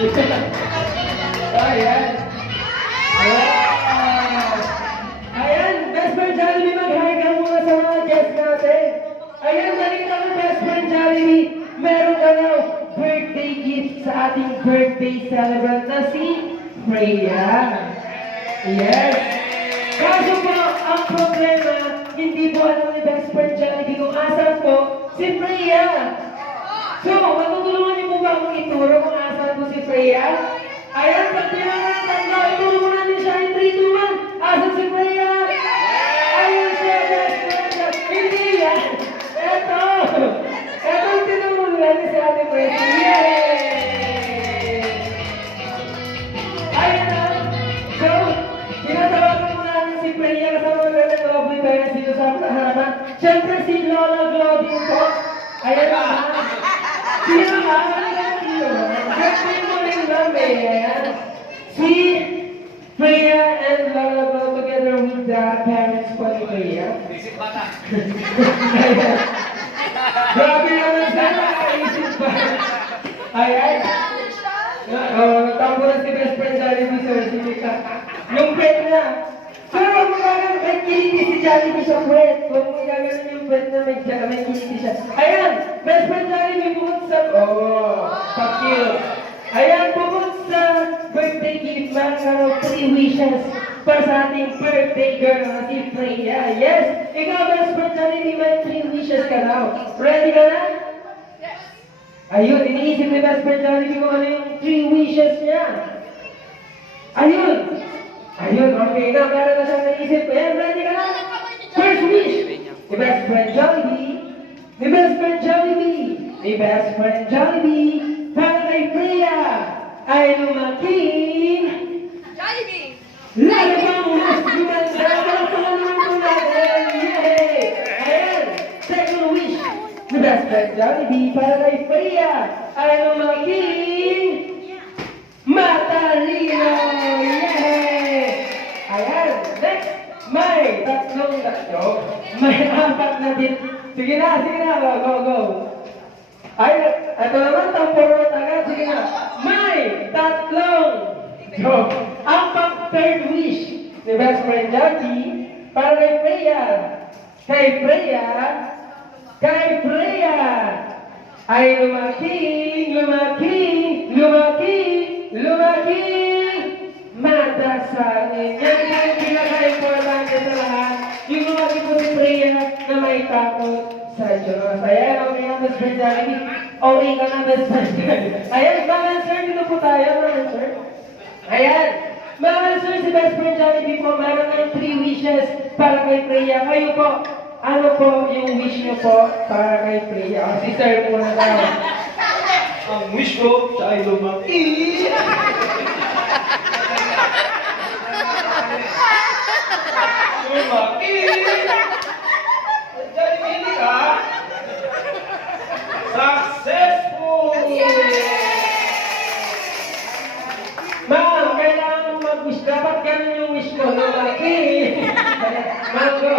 Ayan. Wow! Ayan, best friend Jollibee, mag-hi ka muna sa mga guests natin. Ayan, balita ng best friend Jollibee, meron ka raw birthday gift sa ating birthday celebrant na si Freya. Yes! Kaso po, ang problema, hindi po alam ni best friend Jollibee kung asan po si Freya. So, matutulungan niyo po ba akong ituro kung asan po si Freya? Ayan, pag pinangan tatlo, ituro mo natin siya in 3, 2, 1. Asan si Freya? Ayan siya, best friend. Hindi yan. Eto. Eto yung tinuro natin si Ate Freya. Yay! Ayan na. So, tinatawagan mo natin si Freya kasama ng lovely parents dito sa harapan. Siyempre si Lola Claudine po. Ayan na. Sino ba? Birthday mo rin namin. Si Freya and Lola go together with the parents po ni Freya. Isip bata. Grabe naman sana. Isip ba? Ayan. Tampo na si best friend Jollibee, sir. Si Mika. Yung pet na. Sir, huwag mo gagawin. May kiliti si Jollibee sa pet. Huwag mo gagawin yung pet na may kiliti siya. Ayan. Best friend Jollibee, bukod sa... Oh, pakil. Ayan, bukod sa birthday gift, man, 3 wishes para sa ating birthday girl na si Freya. Yes! Ikaw, best friend Jollibee, may 3 wishes ka daw. Ready ka na? Ayun, iniisip ni best friend Jollibee kung ano yung 3 wishes niya. Ayun! Ayun, okay na. Meron na siyang naisip. Ayan, ready ka na? First wish! Ni best friend Jollibee. Ni best friend Jollibee. Ni best friend Jollibee. Para kay Freya ay lumaking Jollibee! lalo pang mas gumanda. Pagpapalaman po natin. Yay! Ayan, second wish. Ni best friend Jollibee para kay Freya ay lumaking matalino. Yay! Ayan, next. May tatlong. May 4 na din. Sige na, go. Ay, ito naman, tampurot agad. Sige na. May 3. Go. Ang pang-third wish ni best friend Jackie para kay Freya. Kay Freya ay lumaking mata sa akin. Yan yung pinaka-importante sa lahat. Yung lumaki po si Freya na may takot sa Diyos. Ayan, okay na best friend Jollibee. Okay ka na best friend Jollibee. Ayan, balancer dito po tayo, balancer. Ayan, balancer si best friend Jollibee po. Meron ng 3 wishes para kay Freya. Kayo po, ano po yung wish niyo po para kay Freya? O, si sir po na tayo. Ang wish ko, siya ay lumaki. Lumaki! Jollibee ka? Successful! Ma'am, kailangan mo mag-wish. Dapat ganun yung wish ko. Lumaki. Ma'am, go.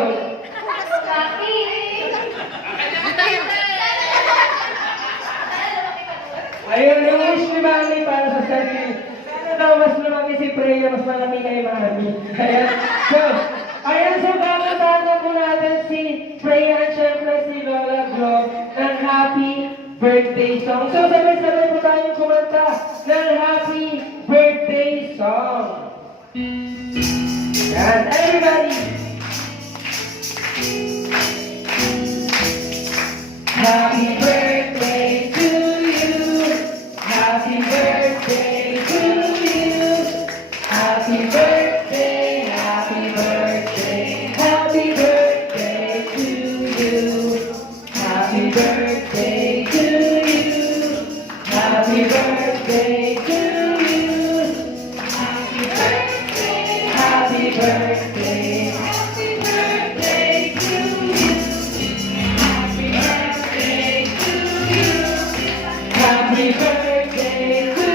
Ayun yung wish ni Mami para sa sarili. Sana daw mas lumaki si Freya, mas malaki kay Mami. Ayan, so kakatahan po natin si Freya at syempre si Lola Glo ng happy birthday song. So sabay-sabay po tayong kumanta ng happy birthday song. Yan, everybody! Happy birthday to you. Happy birthday to you. Happy birthday, happy birthday. Happy birthday to you. Happy birthday to you. Happy birthday to you. Happy birthday, happy birthday. Happy birthday to you. Happy birthday to you. Happy birthday to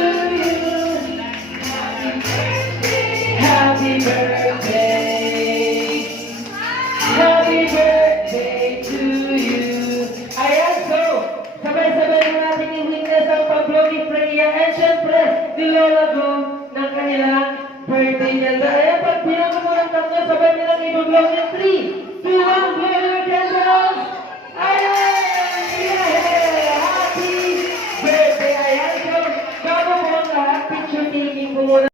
ni Lola Jo ng kanilang birthday niya. Kaya pag pinaka mo ng tatlo, sabay nilang ibaglaw ng 3, 2, 1,